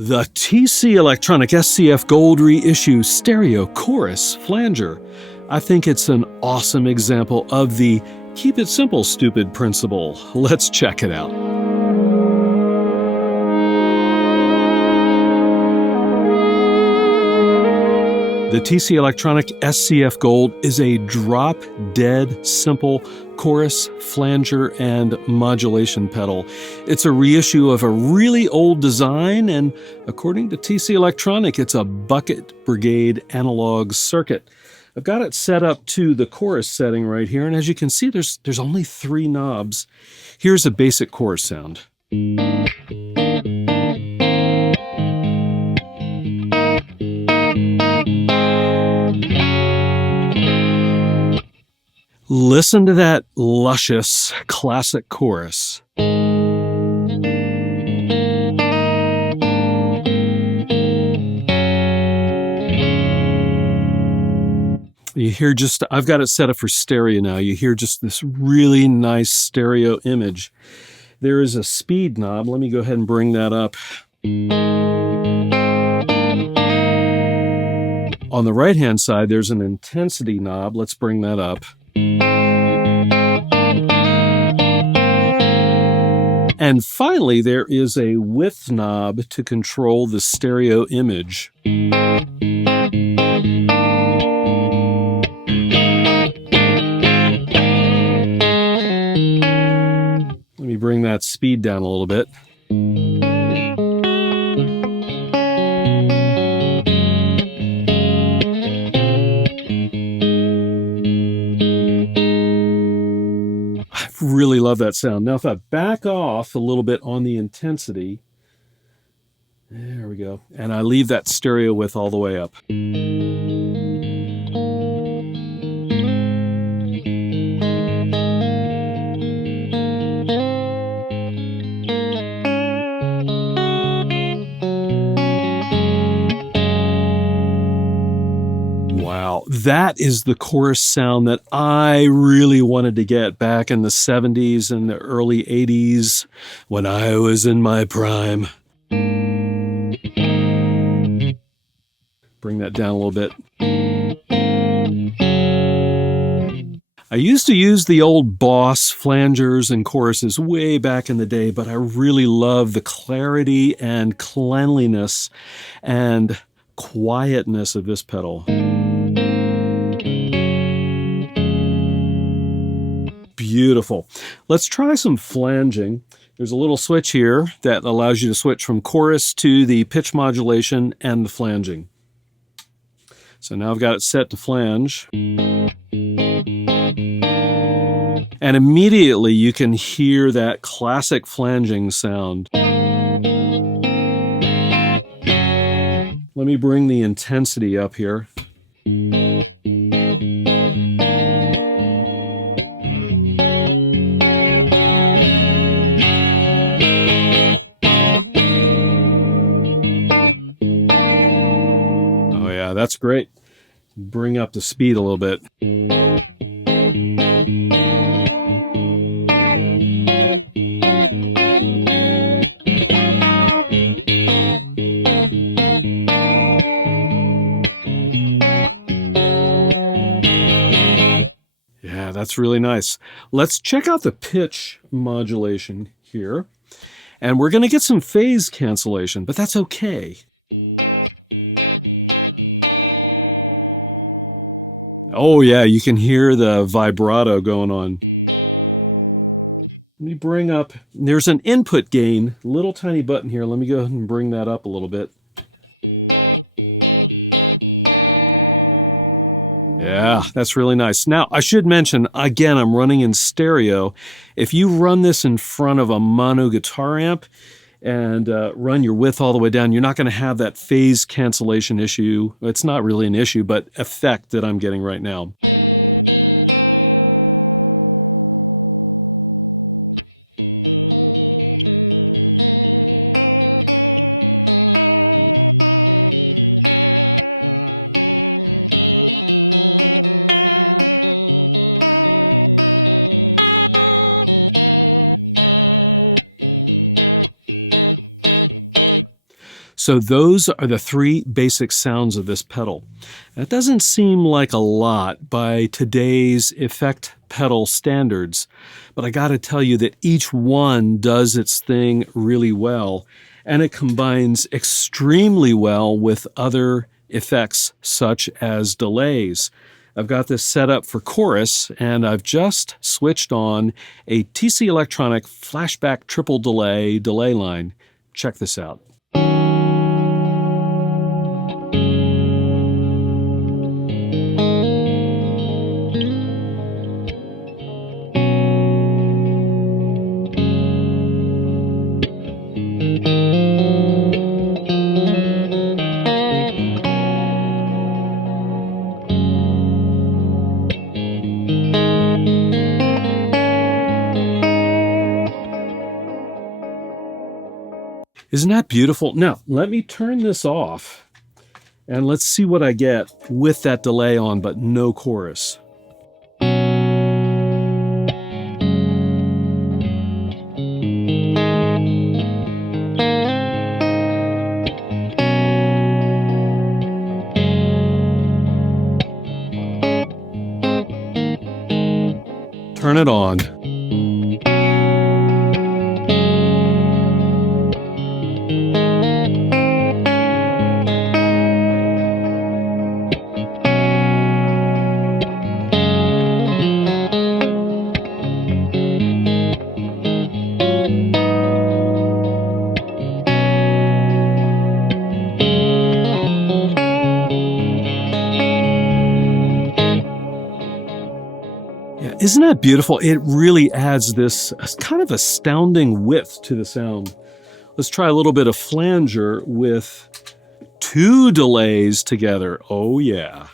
The TC Electronic SCF Gold reissue stereo chorus flanger. I think it's an awesome example of the keep it simple, stupid principle. Let's check it out. The TC Electronic SCF Gold is a drop-dead simple chorus, flanger, and modulation pedal. It's a reissue of a really old design, and according to TC Electronic, it's a bucket brigade analog circuit. I've got it set up to the chorus setting right here, and as you can see, there's only 3 knobs. Here's a basic chorus sound. Listen to that luscious classic chorus. You hear just, I've got it set up for stereo now. You hear just this really nice stereo image. There is a speed knob. Let me go ahead and bring that up. On the right-hand side, there's an intensity knob. Let's bring that up. And finally, there is a width knob to control the stereo image. Let me bring that speed down a little bit. Really love that sound. Now if I back off a little bit on the intensity, there we go, and I leave that stereo width all the way up. Wow, that is the chorus sound that I really wanted to get back in the 70s and the early 80s when I was in my prime. Bring that down a little bit. I used to use the old Boss flangers and choruses way back in the day, but I really love the clarity and cleanliness and quietness of this pedal. Beautiful. Let's try some flanging. There's a little switch here that allows you to switch from chorus to the pitch modulation and the flanging. So now I've got it set to flange. And immediately you can hear that classic flanging sound. Let me bring the intensity up here. Oh yeah, that's great. Bring up the speed a little bit. Yeah, that's really nice. Let's check out the pitch modulation here. And we're going to get some phase cancellation, but that's okay. Oh yeah, you can hear the vibrato going on. Let me bring up, there's an input gain, little tiny button here. Let me go ahead and bring that up a little bit. Yeah, that's really nice. Now, I should mention, again, I'm running in stereo. If you run this in front of a mono guitar amp and run your width all the way down, you're not going to have that phase cancellation issue. It's not really an issue, but effect that I'm getting right now. So those are the three basic sounds of this pedal. That doesn't seem like a lot by today's effect pedal standards, but I gotta tell you that each one does its thing really well, and it combines extremely well with other effects such as delays. I've got this set up for chorus, and I've just switched on a TC Electronic flashback triple delay line. Check this out. Isn't that beautiful? Now, let me turn this off and let's see what I get with that delay on, but no chorus. Turn it on. Isn't that beautiful? It really adds this kind of astounding width to the sound. Let's try a little bit of flanger with two delays together. Oh yeah.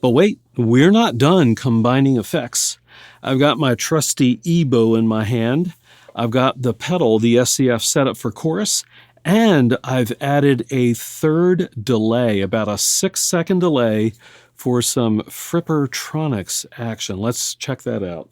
But wait, we're not done combining effects. I've got my trusty E-bow in my hand. I've got the pedal, the SCF setup for chorus, and I've added a third delay, about a 6-second delay for some Frippertronics action. Let's check that out.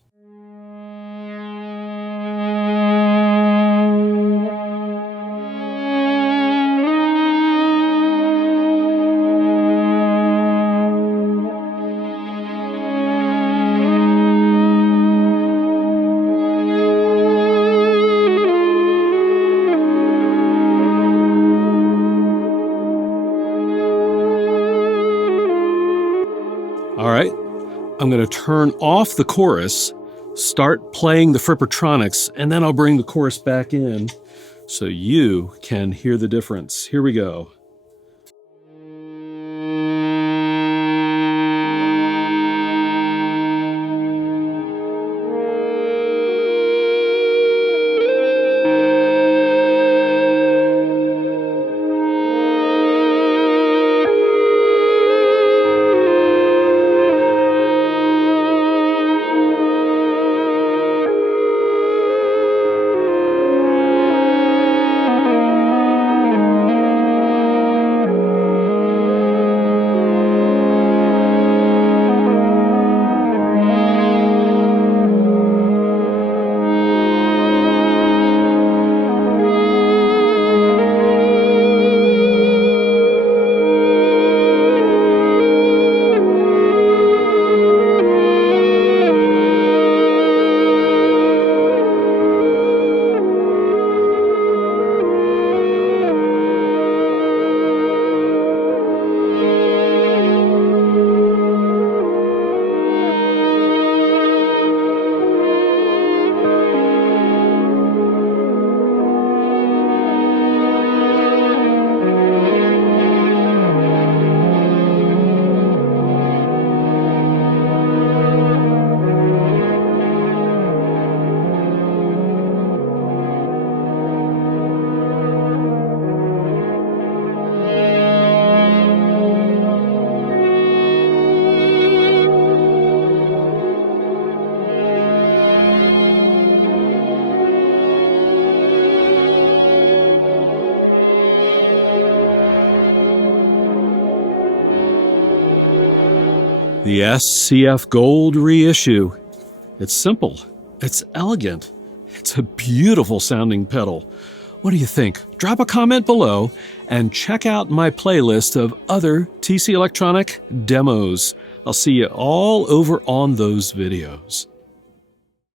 All right, I'm going to turn off the chorus, start playing the Frippertronics, and then I'll bring the chorus back in so you can hear the difference. Here we go. The SCF Gold reissue. It's simple. It's elegant. It's a beautiful sounding pedal. What do you think? Drop a comment below and check out my playlist of other TC Electronic demos. I'll see you all over on those videos.